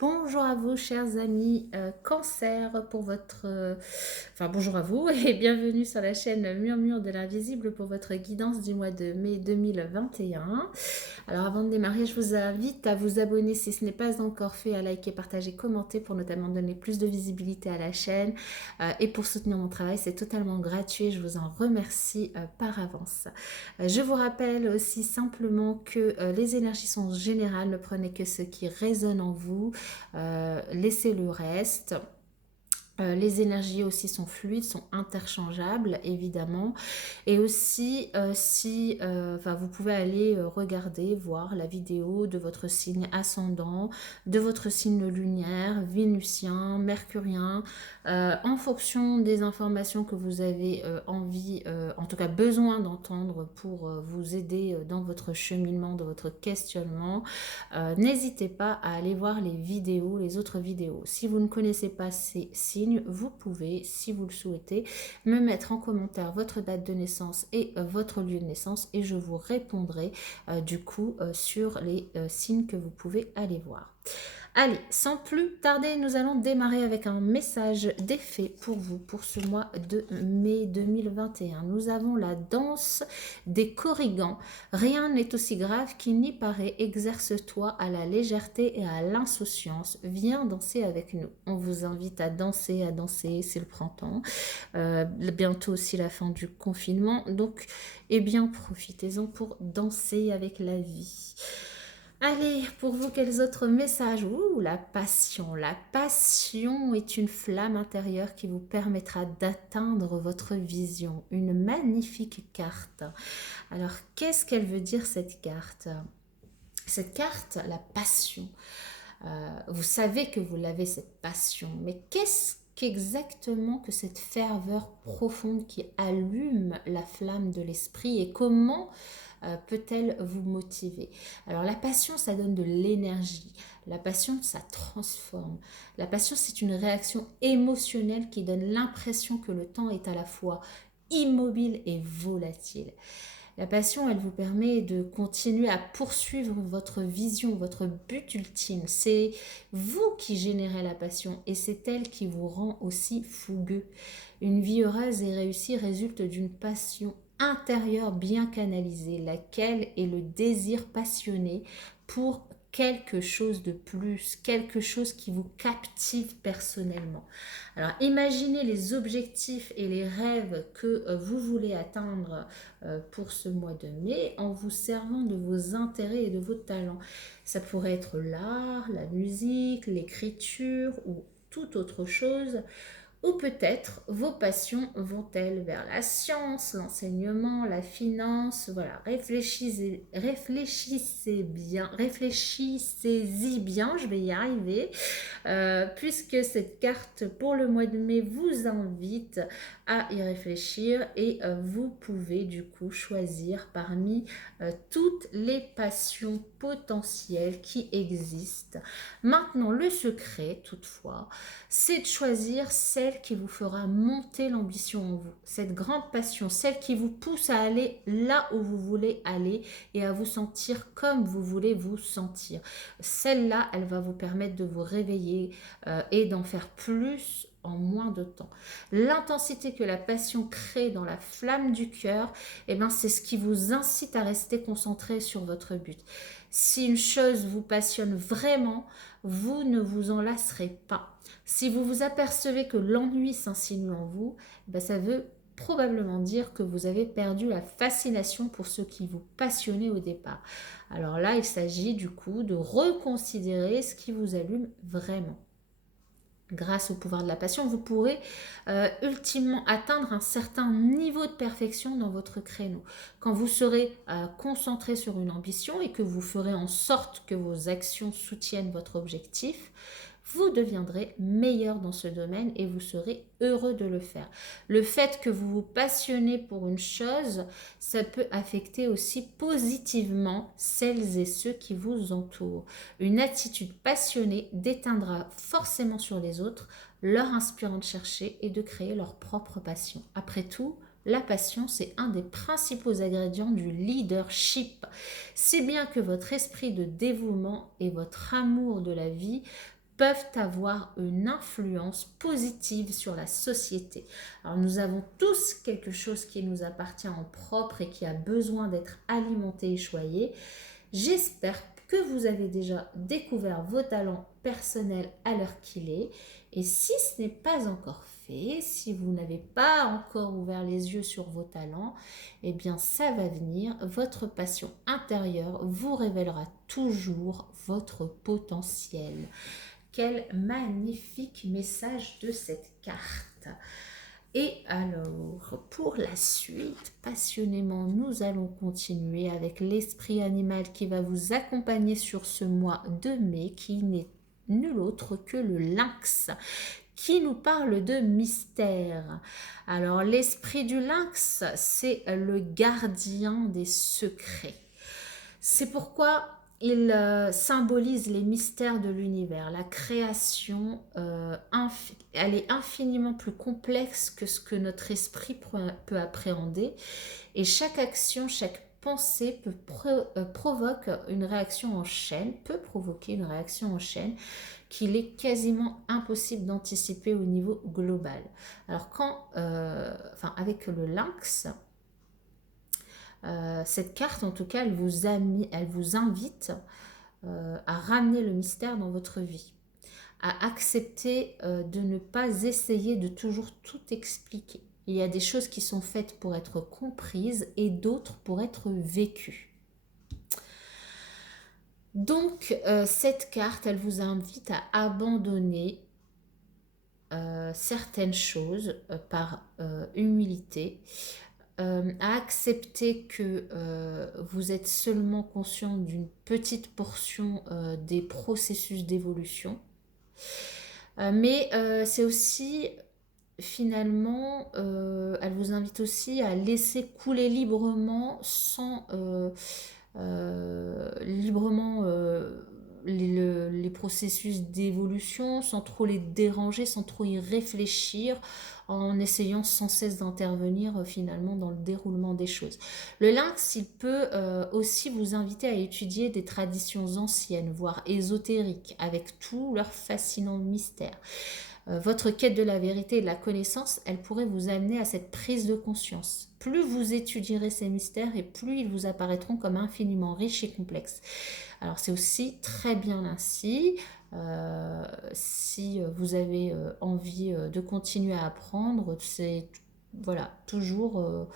Bonjour à vous, chers amis Cancer, pour votre... bonjour à vous et bienvenue sur la chaîne Murmure de l'Invisible pour votre guidance du mois de mai 2021. Alors avant de démarrer, je vous invite à vous abonner si ce n'est pas encore fait, à liker, partager, commenter pour notamment donner plus de visibilité à la chaîne et pour soutenir mon travail. C'est totalement gratuit, je vous en remercie par avance. Je vous rappelle aussi simplement que les énergies sont générales, ne prenez que ce qui résonne en vous. Laissez le reste. Les énergies aussi sont fluides, sont interchangeables évidemment. Et aussi, si vous pouvez aller regarder, voir la vidéo de votre signe ascendant, de votre signe lunaire, vénusien, mercurien, en fonction des informations que vous avez envie, en tout cas besoin d'entendre pour vous aider dans votre cheminement, dans votre questionnement. N'hésitez pas à aller voir les vidéos, les autres vidéos. Si vous ne connaissez pas ces signes, vous pouvez, si vous le souhaitez, me mettre en commentaire votre date de naissance et votre lieu de naissance et je vous répondrai sur les signes que vous pouvez aller voir. Allez, sans plus tarder, nous allons démarrer avec un message d'effet pour vous pour ce mois de mai 2021. Nous avons la danse des corrigans. Rien n'est aussi grave qu'il n'y paraît. Exerce-toi à la légèreté et à l'insouciance. Viens danser avec nous. On vous invite à danser, c'est le printemps. Bientôt aussi la fin du confinement. Donc, profitez-en pour danser avec la vie. Allez, pour vous, quels autres messages? Ouh, la passion. La passion est une flamme intérieure qui vous permettra d'atteindre votre vision. Une magnifique carte. Alors, qu'est-ce qu'elle veut dire cette carte? Cette carte, la passion. Vous savez que vous l'avez, cette passion, mais qu'est-ce qu'exactement que cette ferveur profonde qui allume la flamme de l'esprit et comment peut-elle vous motiver? Alors la passion, ça donne de l'énergie. La passion, ça transforme. La passion, c'est une réaction émotionnelle qui donne l'impression que le temps est à la fois immobile et volatile. La passion, elle vous permet de continuer à poursuivre votre vision, votre but ultime. C'est vous qui générez la passion et c'est elle qui vous rend aussi fougueux. Une vie heureuse et réussie résulte d'une passion intérieure bien canalisée, laquelle est le désir passionné pour quelque chose de plus, quelque chose qui vous captive personnellement. Alors imaginez les objectifs et les rêves que vous voulez atteindre pour ce mois de mai en vous servant de vos intérêts et de vos talents. Ça pourrait être l'art, la musique, l'écriture ou toute autre chose. Ou peut-être vos passions vont-elles vers la science, l'enseignement, la finance. Voilà, réfléchissez-y bien, je vais y arriver. Puisque cette carte pour le mois de mai vous invite à y réfléchir et vous pouvez du coup choisir parmi toutes les passions potentielles qui existent. Maintenant, le secret, toutefois, c'est de choisir celle qui vous fera monter l'ambition en vous. Cette grande passion, celle qui vous pousse à aller là où vous voulez aller et à vous sentir comme vous voulez vous sentir. Celle-là, elle va vous permettre de vous réveiller et d'en faire plus en moins de temps. L'intensité que la passion crée dans la flamme du cœur, c'est ce qui vous incite à rester concentré sur votre but. Si une chose vous passionne vraiment, vous ne vous en lasserez pas. Si vous vous apercevez que l'ennui s'insinue en vous, ça veut probablement dire que vous avez perdu la fascination pour ce qui vous passionnait au départ. Alors là, il s'agit du coup de reconsidérer ce qui vous allume vraiment. Grâce au pouvoir de la passion, vous pourrez ultimement atteindre un certain niveau de perfection dans votre créneau. Quand vous serez concentré sur une ambition et que vous ferez en sorte que vos actions soutiennent votre objectif, vous deviendrez meilleur dans ce domaine et vous serez heureux de le faire. Le fait que vous vous passionnez pour une chose, ça peut affecter aussi positivement celles et ceux qui vous entourent. Une attitude passionnée déteindra forcément sur les autres, leur inspirant de chercher et de créer leur propre passion. Après tout, la passion, c'est un des principaux ingrédients du leadership. C'est bien que votre esprit de dévouement et votre amour de la vie peuvent avoir une influence positive sur la société. Alors nous avons tous quelque chose qui nous appartient en propre et qui a besoin d'être alimenté et choyé. J'espère que vous avez déjà découvert vos talents personnels à l'heure qu'il est. Et si ce n'est pas encore fait, si vous n'avez pas encore ouvert les yeux sur vos talents, eh bien ça va venir. Votre passion intérieure vous révélera toujours votre potentiel. Quel magnifique message de cette carte. Et alors, pour la suite, passionnément, nous allons continuer avec l'esprit animal qui va vous accompagner sur ce mois de mai, qui n'est nul autre que le lynx, qui nous parle de mystère. Alors, l'esprit du lynx, c'est le gardien des secrets. C'est pourquoi il symbolise les mystères de l'univers. La création, elle est infiniment plus complexe que ce que notre esprit peut appréhender. Et chaque action, chaque pensée provoque une réaction en chaîne, peut provoquer une réaction en chaîne qu'il est quasiment impossible d'anticiper au niveau global. Alors avec le lynx, cette carte, en tout cas, elle vous invite à ramener le mystère dans votre vie, à accepter de ne pas essayer de toujours tout expliquer. Il y a des choses qui sont faites pour être comprises et d'autres pour être vécues. Donc, cette carte, elle vous invite à abandonner certaines choses par humilité, à accepter que vous êtes seulement conscient d'une petite portion des processus d'évolution. Mais c'est aussi, finalement, elle vous invite aussi à laisser couler librement, librement les processus d'évolution, sans trop les déranger, sans trop y réfléchir, en essayant sans cesse d'intervenir finalement dans le déroulement des choses. Le lynx, il peut aussi vous inviter à étudier des traditions anciennes, voire ésotériques, avec tout leur fascinant mystère. Votre quête de la vérité et de la connaissance, elle pourrait vous amener à cette prise de conscience. Plus vous étudierez ces mystères et plus ils vous apparaîtront comme infiniment riches et complexes. Alors c'est aussi très bien ainsi. Si vous avez envie de continuer à apprendre, c'est voilà, toujours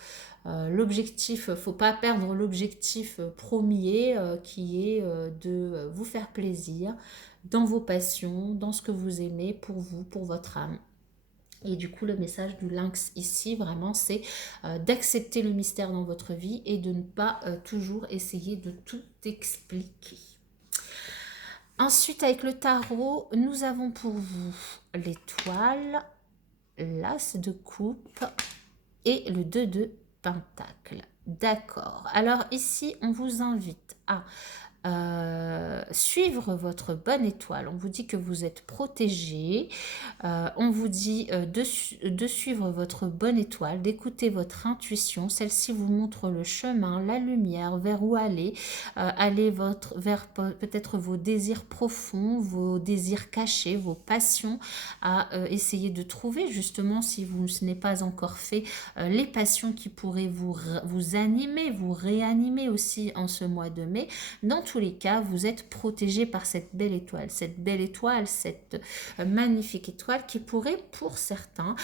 l'objectif, il ne faut pas perdre l'objectif premier qui est de vous faire plaisir dans vos passions, dans ce que vous aimez pour vous, pour votre âme. Et du coup, le message du lynx ici, vraiment, c'est d'accepter le mystère dans votre vie et de ne pas toujours essayer de tout expliquer. Ensuite, avec le tarot, nous avons pour vous l'étoile, l'as de coupe et le 2 de pentacle. D'accord. Alors ici, on vous invite à suivre votre bonne étoile. On vous dit que vous êtes protégé. On vous dit de suivre votre bonne étoile, d'écouter votre intuition. Celle-ci vous montre le chemin, la lumière, vers où aller. Aller vers peut-être vos désirs profonds, vos désirs cachés, vos passions, à essayer de trouver justement, si ce n'est pas encore fait, les passions qui pourraient vous animer, vous réanimer aussi en ce mois de mai. Dans tous les cas, vous êtes protégé par cette belle étoile, cette magnifique étoile qui pourrait pour certains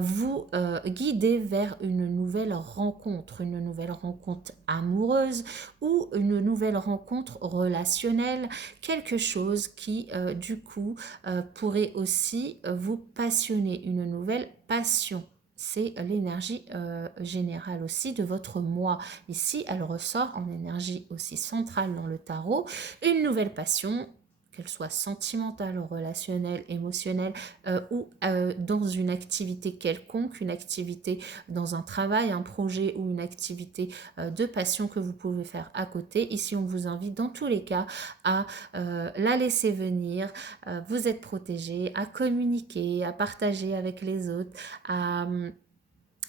vous guider vers une nouvelle rencontre amoureuse ou une nouvelle rencontre relationnelle, quelque chose qui du coup pourrait aussi vous passionner, une nouvelle passion. C'est l'énergie générale aussi de votre moi. Ici, elle ressort en énergie aussi centrale dans le tarot. Une nouvelle passion, qu'elle soit sentimentale, relationnelle, émotionnelle ou dans une activité quelconque, une activité dans un travail, un projet ou une activité de passion que vous pouvez faire à côté. Ici, on vous invite dans tous les cas à la laisser venir. Vous êtes protégé, à communiquer, à partager avec les autres, à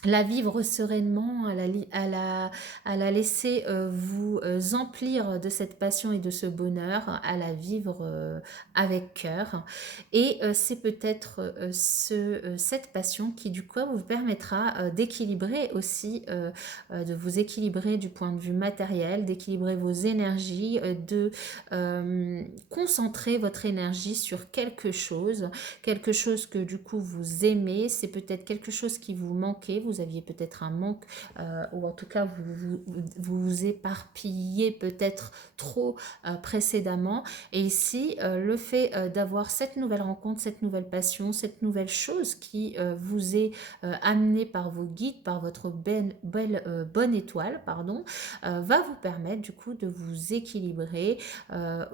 la vivre sereinement, à la laisser vous emplir de cette passion et de ce bonheur, à la vivre avec cœur. Et c'est peut-être cette passion qui du coup vous permettra d'équilibrer aussi, de vous équilibrer du point de vue matériel, d'équilibrer vos énergies, de concentrer votre énergie sur quelque chose que du coup vous aimez, c'est peut-être quelque chose qui vous manquait, vous aviez peut-être un manque, ou en tout cas vous éparpillez peut-être trop précédemment. Et ici, le fait d'avoir cette nouvelle rencontre, cette nouvelle passion, cette nouvelle chose qui vous est amenée par vos guides, par votre bonne étoile, pardon, va vous permettre du coup de vous équilibrer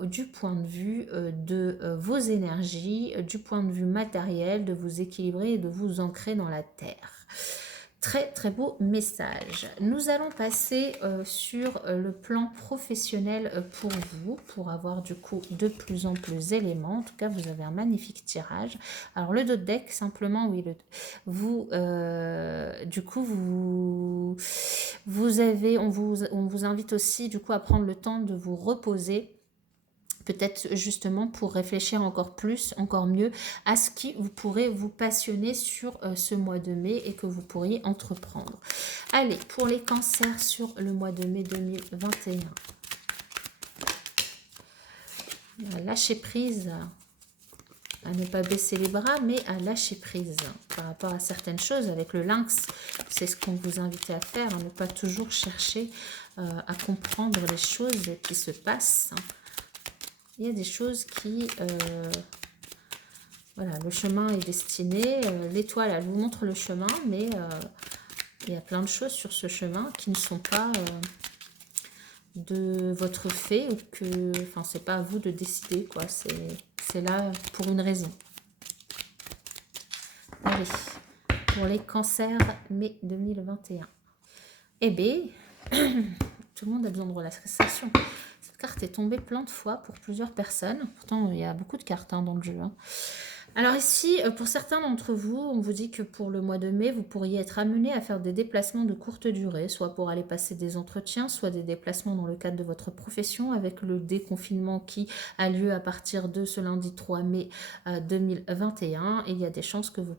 du point de vue de vos énergies, du point de vue matériel, de vous équilibrer et de vous ancrer dans la terre. Très très beau message. Nous allons passer sur le plan professionnel pour vous, pour avoir du coup de plus en plus d'éléments. En tout cas, vous avez un magnifique tirage. Alors le dos de deck, simplement, oui, du coup, on vous invite aussi du coup à prendre le temps de vous reposer, peut-être justement pour réfléchir encore plus, encore mieux à ce qui vous pourrez vous passionner sur ce mois de mai et que vous pourriez entreprendre. Allez, pour les cancers sur le mois de mai 2021. Lâcher prise, à ne pas baisser les bras, mais à lâcher prise par rapport à certaines choses. Avec le lynx, c'est ce qu'on vous invite à faire, à ne pas toujours chercher à comprendre les choses qui se passent. Il y a des choses qui... voilà, le chemin est destiné. L'étoile, elle vous montre le chemin, mais il y a plein de choses sur ce chemin qui ne sont pas de votre fait, ou que... Enfin, c'est pas à vous de décider, quoi. C'est là pour une raison. Allez, pour les cancers, mai 2021. Eh bien, tout le monde a besoin de relaxation. Cette carte est tombée plein de fois pour plusieurs personnes. Pourtant, il y a beaucoup de cartes dans le jeu. Alors ici, pour certains d'entre vous, on vous dit que pour le mois de mai, vous pourriez être amené à faire des déplacements de courte durée, soit pour aller passer des entretiens, soit des déplacements dans le cadre de votre profession, avec le déconfinement qui a lieu à partir de ce lundi 3 mai 2021. Et il y a des chances que vous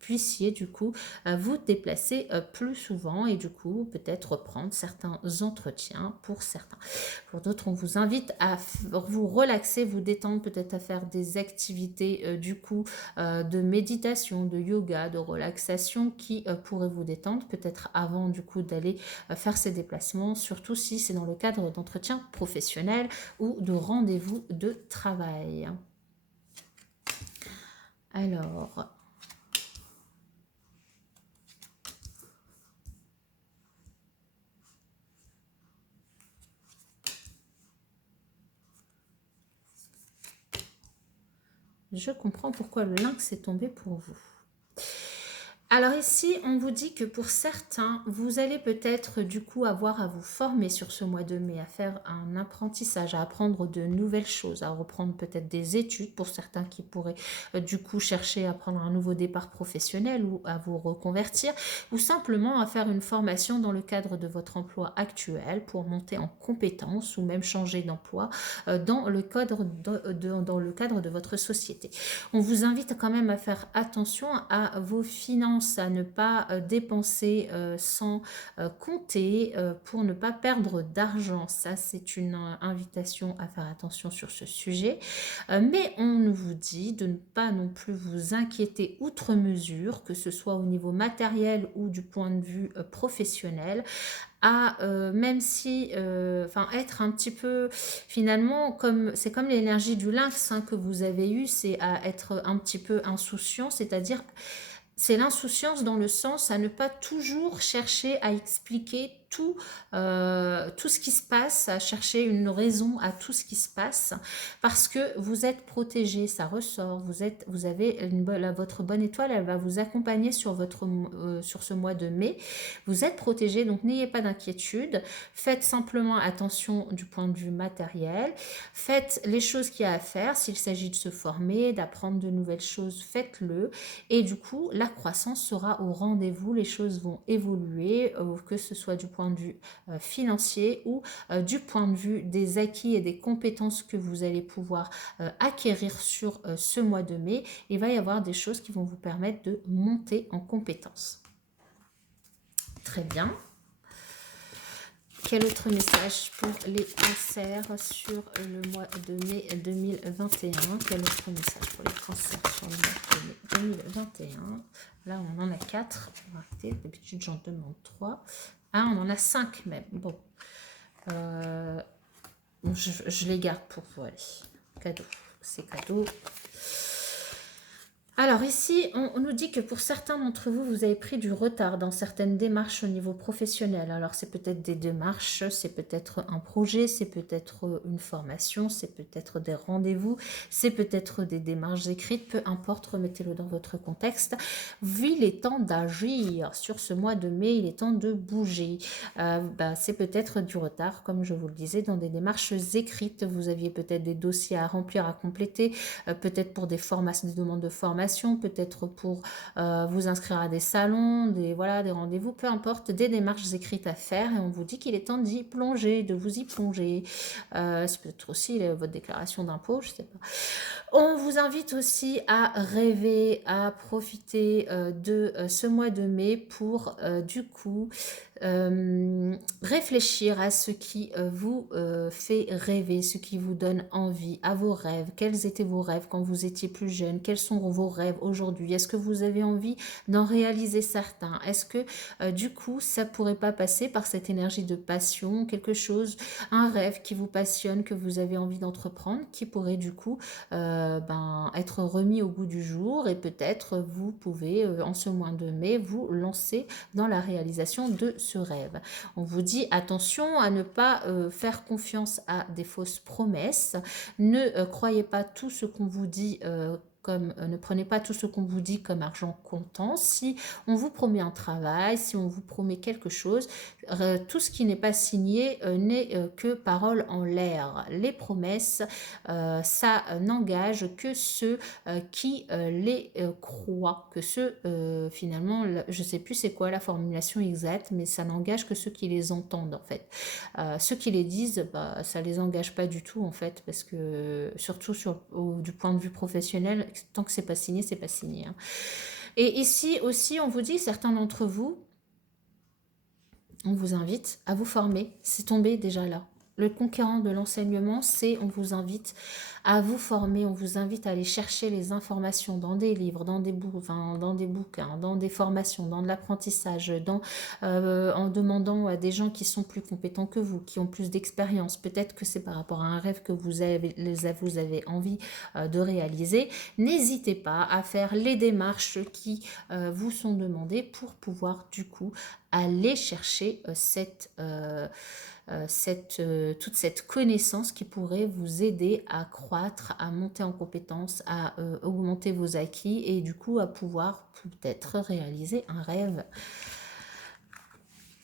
puissiez du coup vous déplacer plus souvent et du coup peut-être reprendre certains entretiens pour certains. Pour d'autres, on vous invite à vous relaxer, vous détendre, peut-être à faire des activités du coup de méditation, de yoga, de relaxation qui pourraient vous détendre, peut-être avant du coup d'aller faire ces déplacements, surtout si c'est dans le cadre d'entretiens professionnels ou de rendez-vous de travail. Alors... je comprends pourquoi le lynx est tombé pour vous. Alors ici, on vous dit que pour certains, vous allez peut-être du coup avoir à vous former sur ce mois de mai, à faire un apprentissage, à apprendre de nouvelles choses, à reprendre peut-être des études pour certains qui pourraient du coup chercher à prendre un nouveau départ professionnel ou à vous reconvertir, ou simplement à faire une formation dans le cadre de votre emploi actuel pour monter en compétences ou même changer d'emploi dans le cadre de votre société. On vous invite quand même à faire attention à vos finances, à ne pas dépenser sans compter pour ne pas perdre d'argent. Ça, c'est une invitation à faire attention sur ce sujet. Mais on vous dit de ne pas non plus vous inquiéter outre mesure, que ce soit au niveau matériel ou du point de vue professionnel, à même si être un petit peu finalement c'est comme l'énergie du lynx que vous avez eue, c'est à être un petit peu insouciant, c'est-à-dire c'est l'insouciance dans le sens à ne pas toujours chercher à expliquer tout ce qui se passe, à chercher une raison à tout ce qui se passe, parce que vous êtes protégé, ça ressort, vous avez votre bonne étoile, elle va vous accompagner sur sur ce mois de mai. Vous êtes protégé, donc n'ayez pas d'inquiétude. Faites simplement attention du point de vue matériel. Faites les choses qu'il y a à faire. S'il s'agit de se former, d'apprendre de nouvelles choses, faites-le. Et du coup, la croissance sera au rendez-vous. Les choses vont évoluer, que ce soit du point de vue financier ou du point de vue des acquis et des compétences que vous allez pouvoir acquérir sur ce mois de mai. Il va y avoir des choses qui vont vous permettre de monter en compétences. Très bien. Quel autre message pour les cancers sur le mois de mai 2021? Quel autre message pour les cancers sur le mois de mai 2021? Là, on en a 4. Arrêtez, d'habitude, j'en demande 3. Ah, on en a 5 même. Bon. Je les garde pour vous. Allez, cadeau. C'est cadeau. Alors ici, on nous dit que pour certains d'entre vous, vous avez pris du retard dans certaines démarches au niveau professionnel. Alors c'est peut-être des démarches, c'est peut-être un projet, c'est peut-être une formation, c'est peut-être des rendez-vous, c'est peut-être des démarches écrites, peu importe, remettez-le dans votre contexte. Vu il est temps d'agir sur ce mois de mai, il est temps de bouger. C'est peut-être du retard, comme je vous le disais, dans des démarches écrites. Vous aviez peut-être des dossiers à remplir, à compléter, peut-être pour des formations, des demandes de formation, peut-être pour vous inscrire à des salons, des rendez-vous, peu importe, des démarches écrites à faire, et on vous dit qu'il est temps d'y plonger, de vous y plonger. C'est peut-être aussi votre déclaration d'impôt, je sais pas. On vous invite aussi à rêver, à profiter de ce mois de mai pour du coup réfléchir à ce qui vous fait rêver, ce qui vous donne envie, à vos rêves. Quels étaient vos rêves quand vous étiez plus jeune? Quels sont vos rêves aujourd'hui? Est-ce que vous avez envie d'en réaliser certains? Est-ce que du coup ça pourrait pas passer par cette énergie de passion, quelque chose, un rêve qui vous passionne, que vous avez envie d'entreprendre, qui pourrait du coup être remis au goût du jour, et peut-être vous pouvez en ce mois de mai vous lancer dans la réalisation de ce rêve. On vous dit attention à ne pas faire confiance à des fausses promesses, ne croyez pas tout ce qu'on vous dit ne prenez pas tout ce qu'on vous dit comme argent comptant. Si on vous promet un travail, si on vous promet quelque chose, tout ce qui n'est pas signé n'est que parole en l'air. Les promesses, ça n'engage que ceux qui les croient, que ceux finalement, je ne sais plus c'est quoi la formulation exacte, mais ça n'engage que ceux qui les entendent en fait. Ceux qui les disent, ça les engage pas du tout en fait, parce que surtout du point de vue professionnel, tant que c'est pas signé, c'est pas signé. Hein. Et ici aussi, on vous dit, certains d'entre vous, on vous invite à vous former. C'est tombé déjà là. Le conquérant de l'enseignement, c'est on vous invite à vous former, on vous invite à aller chercher les informations dans des livres, dans des bouquins, dans des formations, dans de l'apprentissage, en demandant à des gens qui sont plus compétents que vous, qui ont plus d'expérience. Peut-être que c'est par rapport à un rêve que vous avez envie de réaliser. N'hésitez pas à faire les démarches qui vous sont demandées pour pouvoir du coup aller chercher toute cette connaissance qui pourrait vous aider à croître, à monter en compétences, à augmenter vos acquis, et du coup à pouvoir peut-être réaliser un rêve.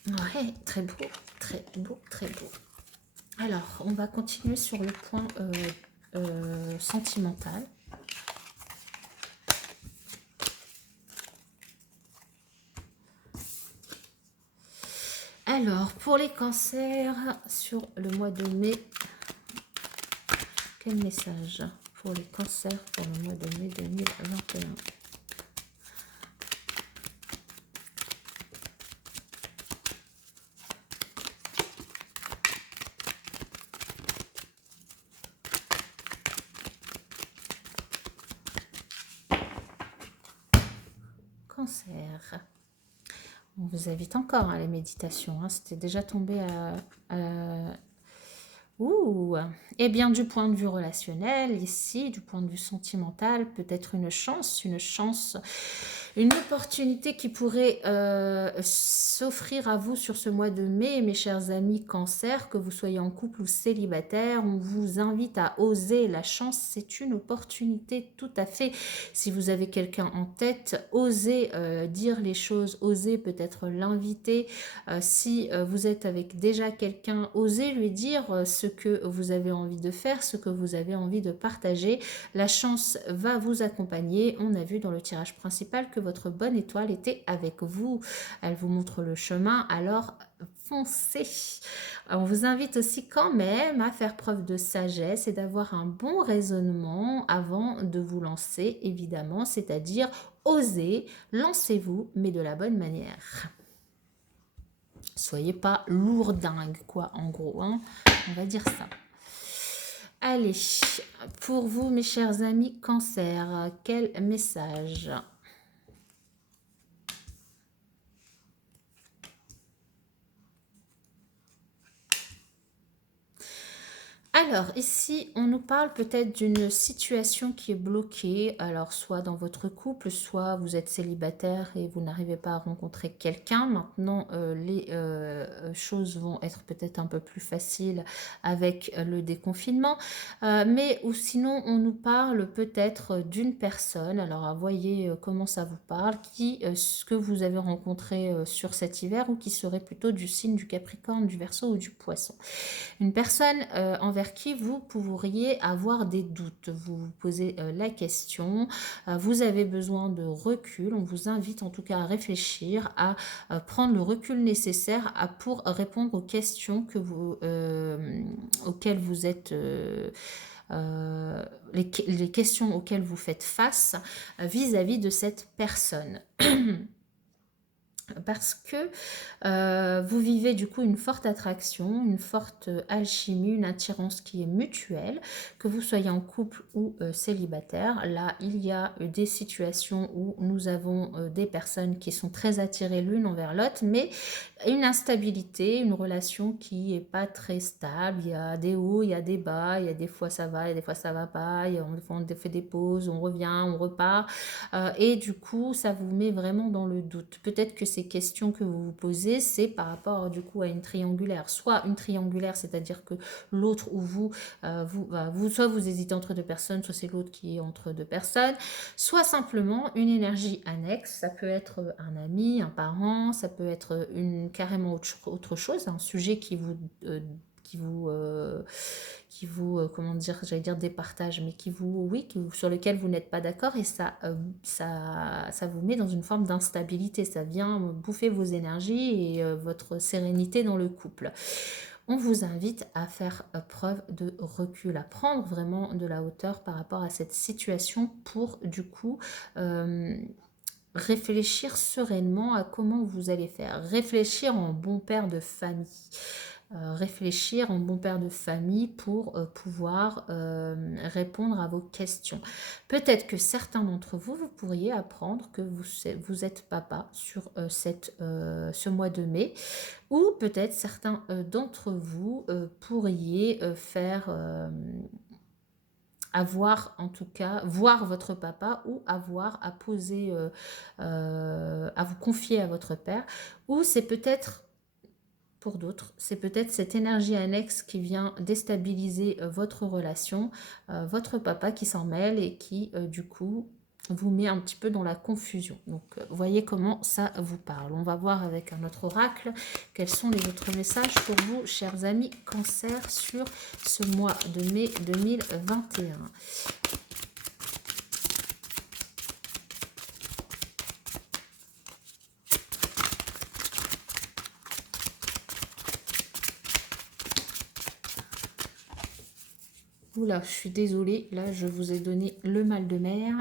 Ouais, très beau, très beau, très beau. Alors, on va continuer sur le point sentimental. Alors, pour les cancers, sur le mois de mai, quel message pour les cancers pour le mois de mai 2021? Cancer. On vous invite encore à la méditation. Hein. C'était déjà tombé Ouh, eh bien, du point de vue relationnel, ici, du point de vue sentimental, peut-être une opportunité qui pourrait s'offrir à vous sur ce mois de mai, mes chers amis Cancer, que vous soyez en couple ou célibataire. On vous invite à oser. La chance, c'est une opportunité tout à fait. Si vous avez quelqu'un en tête, osez dire les choses, osez peut-être l'inviter. Si vous êtes avec déjà quelqu'un, osez lui dire ce que vous avez envie de faire, ce que vous avez envie de partager. La chance va vous accompagner. On a vu dans le tirage principal que votre bonne étoile était avec vous. Elle vous montre le chemin, alors foncez. On vous invite aussi quand même à faire preuve de sagesse et d'avoir un bon raisonnement avant de vous lancer, évidemment, c'est-à-dire osez, lancez-vous, mais de la bonne manière. Soyez pas lourdingue, quoi, en gros, hein. On va dire ça. Allez, pour vous, mes chers amis Cancer, quel message ? Alors, ici, on nous parle peut-être d'une situation qui est bloquée. Alors, soit dans votre couple, soit vous êtes célibataire et vous n'arrivez pas à rencontrer quelqu'un. Maintenant, les choses vont être peut-être un peu plus faciles avec le déconfinement. Mais ou sinon, on nous parle peut-être d'une personne. Alors, voyez comment ça vous parle, ce que vous avez rencontré sur cet hiver ou qui serait plutôt du signe du Capricorne, du Verseau ou du Poisson. Une personne envers qui vous pourriez avoir des doutes. Vous vous posez la question, vous avez besoin de recul. On vous invite en tout cas à réfléchir, à prendre le recul nécessaire pour répondre aux questions auxquelles vous êtes... les questions auxquelles vous faites face vis-à-vis de cette personne. Parce que vous vivez du coup une forte attraction, une forte alchimie, une attirance qui est mutuelle, que vous soyez en couple ou célibataire. Là, il y a des situations où nous avons des personnes qui sont très attirées l'une envers l'autre, mais une instabilité, une relation qui n'est pas très stable. Il y a des hauts, il y a des bas, il y a des fois ça va, il y a des fois ça va pas, on fait des pauses, on revient, on repart. Et du coup, ça vous met vraiment dans le doute. Peut-être que ces questions que vous vous posez, c'est par rapport du coup à une triangulaire. Soit une triangulaire, c'est-à-dire que l'autre ou soit vous hésitez entre deux personnes, soit c'est l'autre qui est entre deux personnes, soit simplement une énergie annexe. Ça peut être un ami, un parent, ça peut être carrément autre chose, un sujet comment dire, j'allais dire départage, mais sur lequel vous n'êtes pas d'accord, et ça vous met dans une forme d'instabilité, ça vient bouffer vos énergies et votre sérénité dans le couple. On vous invite à faire preuve de recul, à prendre vraiment de la hauteur par rapport à cette situation pour du coup réfléchir sereinement à comment vous allez faire, réfléchir en bon père de famille. Réfléchir en bon père de famille pour pouvoir répondre à vos questions. Peut-être que certains d'entre vous, vous pourriez apprendre que vous êtes papa sur ce mois de mai, ou peut-être certains d'entre vous pourriez avoir en tout cas, voir votre papa ou avoir à poser, à vous confier à votre père, ou c'est peut-être... Pour d'autres, c'est peut-être cette énergie annexe qui vient déstabiliser votre relation, votre papa qui s'en mêle et qui, du coup, vous met un petit peu dans la confusion. Donc, voyez comment ça vous parle. On va voir avec un autre oracle quels sont les autres messages pour vous, chers amis Cancer, sur ce mois de mai 2021. Oula, je suis désolée, là je vous ai donné le mal de mer.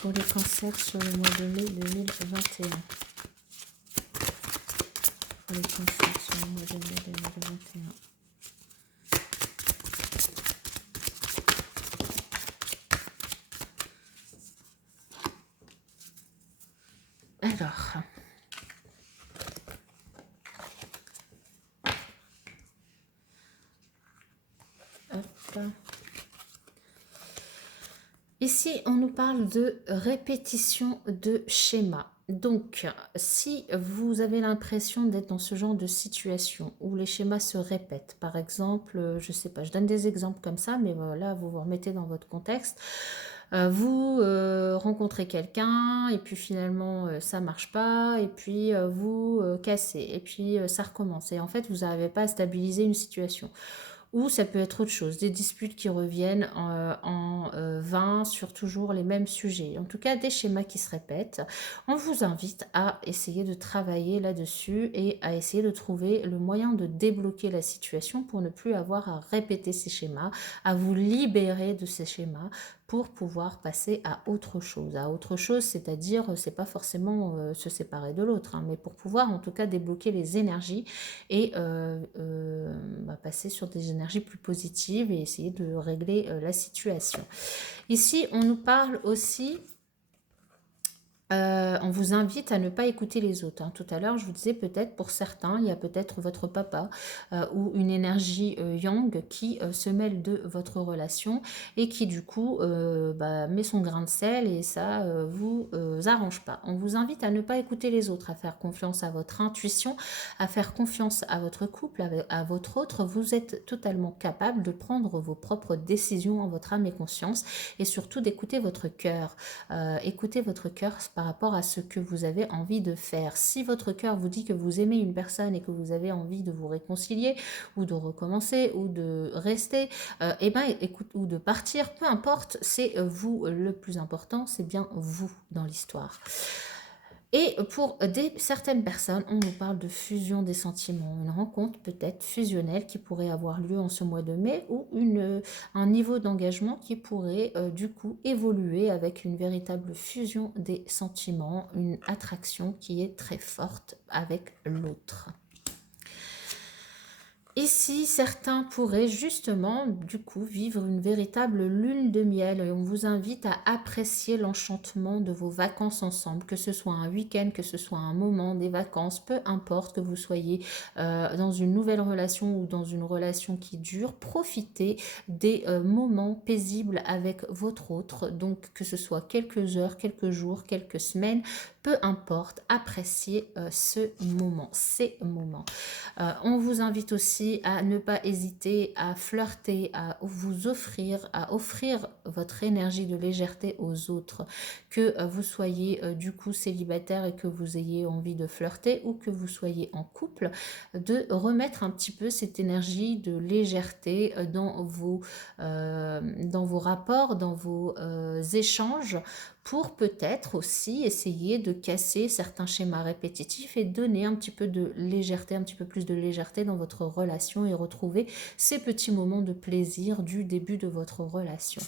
Pour les cancers sur le mois de mai 2021. Pour les cancers sur le mois de mai 2021. Alors, Ici, on nous parle de répétition de schéma. Donc, si vous avez l'impression d'être dans ce genre de situation où les schémas se répètent, par exemple, je ne sais pas, je donne des exemples comme ça, mais voilà, vous vous remettez dans votre contexte. Vous rencontrez quelqu'un et puis finalement ça marche pas et puis vous cassez et puis ça recommence et en fait vous n'arrivez pas à stabiliser une situation. Ou ça peut être autre chose, des disputes qui reviennent en vain sur toujours les mêmes sujets. En tout cas, des schémas qui se répètent. On vous invite à essayer de travailler là-dessus et à essayer de trouver le moyen de débloquer la situation pour ne plus avoir à répéter ces schémas, à vous libérer de ces schémas pour pouvoir passer à autre chose. À autre chose, c'est-à-dire, c'est pas forcément se séparer de l'autre, hein, mais pour pouvoir en tout cas débloquer les énergies et passer sur des énergies plus positives et essayer de régler la situation. Ici, on nous parle aussi on vous invite à ne pas écouter les autres, hein. Tout à l'heure, je vous disais peut-être pour certains, il y a peut-être votre papa ou une énergie yang qui se mêle de votre relation et qui du coup met son grain de sel et ça vous arrange pas. On vous invite à ne pas écouter les autres, à faire confiance à votre intuition, à faire confiance à votre couple, à votre autre. Vous êtes totalement capable de prendre vos propres décisions en votre âme et conscience et surtout d'écouter votre cœur. Écoutez votre cœur par rapport à ce que vous avez envie de faire. Si votre cœur vous dit que vous aimez une personne et que vous avez envie de vous réconcilier ou de recommencer ou de rester, ou de partir, peu importe, c'est vous le plus important, c'est bien vous dans l'histoire. Et pour certaines personnes, on nous parle de fusion des sentiments, une rencontre peut-être fusionnelle qui pourrait avoir lieu en ce mois de mai ou un niveau d'engagement qui pourrait du coup évoluer avec une véritable fusion des sentiments, une attraction qui est très forte avec l'autre. Ici, certains pourraient justement, du coup, vivre une véritable lune de miel et on vous invite à apprécier l'enchantement de vos vacances ensemble, que ce soit un week-end, que ce soit un moment, des vacances, peu importe que vous soyez dans une nouvelle relation ou dans une relation qui dure, profitez des moments paisibles avec votre autre, donc que ce soit quelques heures, quelques jours, quelques semaines, peu importe, appréciez ces moments. On vous invite aussi à ne pas hésiter à flirter, à offrir votre énergie de légèreté aux autres, que vous soyez du coup célibataire et que vous ayez envie de flirter ou que vous soyez en couple, de remettre un petit peu cette énergie de légèreté dans vos rapports, dans vos échanges, pour peut-être aussi essayer de casser certains schémas répétitifs et donner un petit peu de légèreté, un petit peu plus de légèreté dans votre relation et retrouver ces petits moments de plaisir du début de votre relation.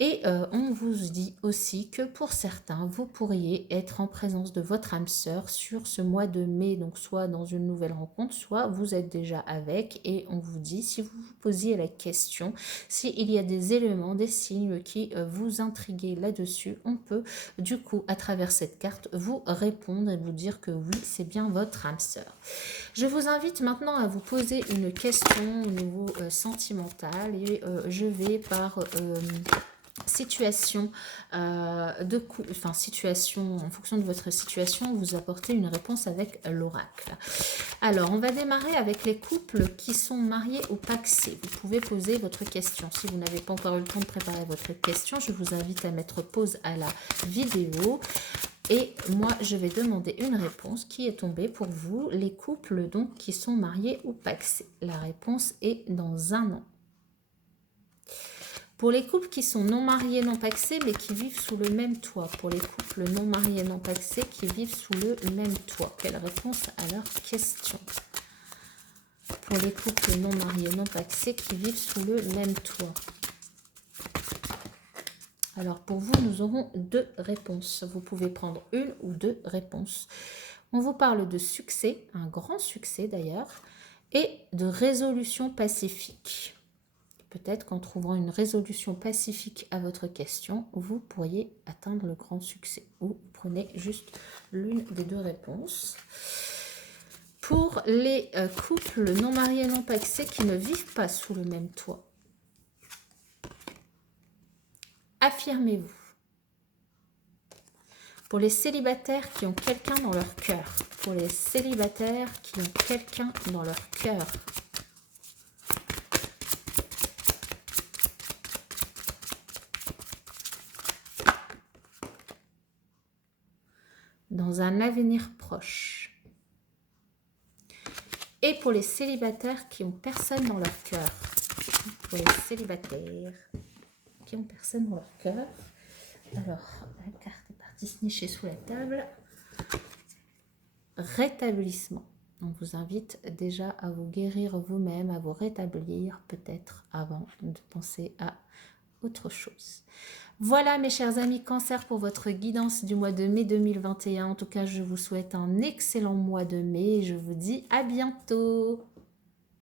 Et on vous dit aussi que pour certains, vous pourriez être en présence de votre âme sœur sur ce mois de mai, donc soit dans une nouvelle rencontre, soit vous êtes déjà avec, et on vous dit, si vous vous posiez la question, s'il y a des éléments, des signes qui vous intriguent là-dessus, on peut du coup, à travers cette carte, vous répondre et vous dire que oui, c'est bien votre âme sœur. Je vous invite maintenant à vous poser une question au niveau sentimental et je vais par situation situation, en fonction de votre situation, vous apportez une réponse avec l'oracle. Alors, on va démarrer avec les couples qui sont mariés ou pacsés. Vous pouvez poser votre question. Si vous n'avez pas encore eu le temps de préparer votre question, je vous invite à mettre pause à la vidéo. Et moi, je vais demander une réponse qui est tombée pour vous, les couples donc qui sont mariés ou pacsés. La réponse est dans un an. Pour les couples qui sont non mariés, non pacsés, mais qui vivent sous le même toit. Pour les couples non mariés, non pacsés, qui vivent sous le même toit. Quelle réponse à leur question? Pour les couples non mariés, non pacsés, qui vivent sous le même toit. Alors pour vous, nous aurons deux réponses. Vous pouvez prendre une ou deux réponses. On vous parle de succès, un grand succès d'ailleurs, et de résolution pacifique. Peut-être qu'en trouvant une résolution pacifique à votre question, vous pourriez atteindre le grand succès. Ou vous prenez juste l'une des deux réponses. Pour les couples non mariés, non pacsés qui ne vivent pas sous le même toit, affirmez-vous. Pour les célibataires qui ont quelqu'un dans leur cœur. Pour les célibataires qui ont quelqu'un dans leur cœur. Dans un avenir proche. Et pour les célibataires qui ont personne dans leur cœur. Pour les célibataires qui ont personne dans leur cœur. Alors, la carte est partie se nicher sous la table. Rétablissement. On vous invite déjà à vous guérir vous-même, à vous rétablir peut-être avant de penser à autre chose. Voilà mes chers amis Cancer pour votre guidance du mois de mai 2021. En tout cas, je vous souhaite un excellent mois de mai et je vous dis à bientôt.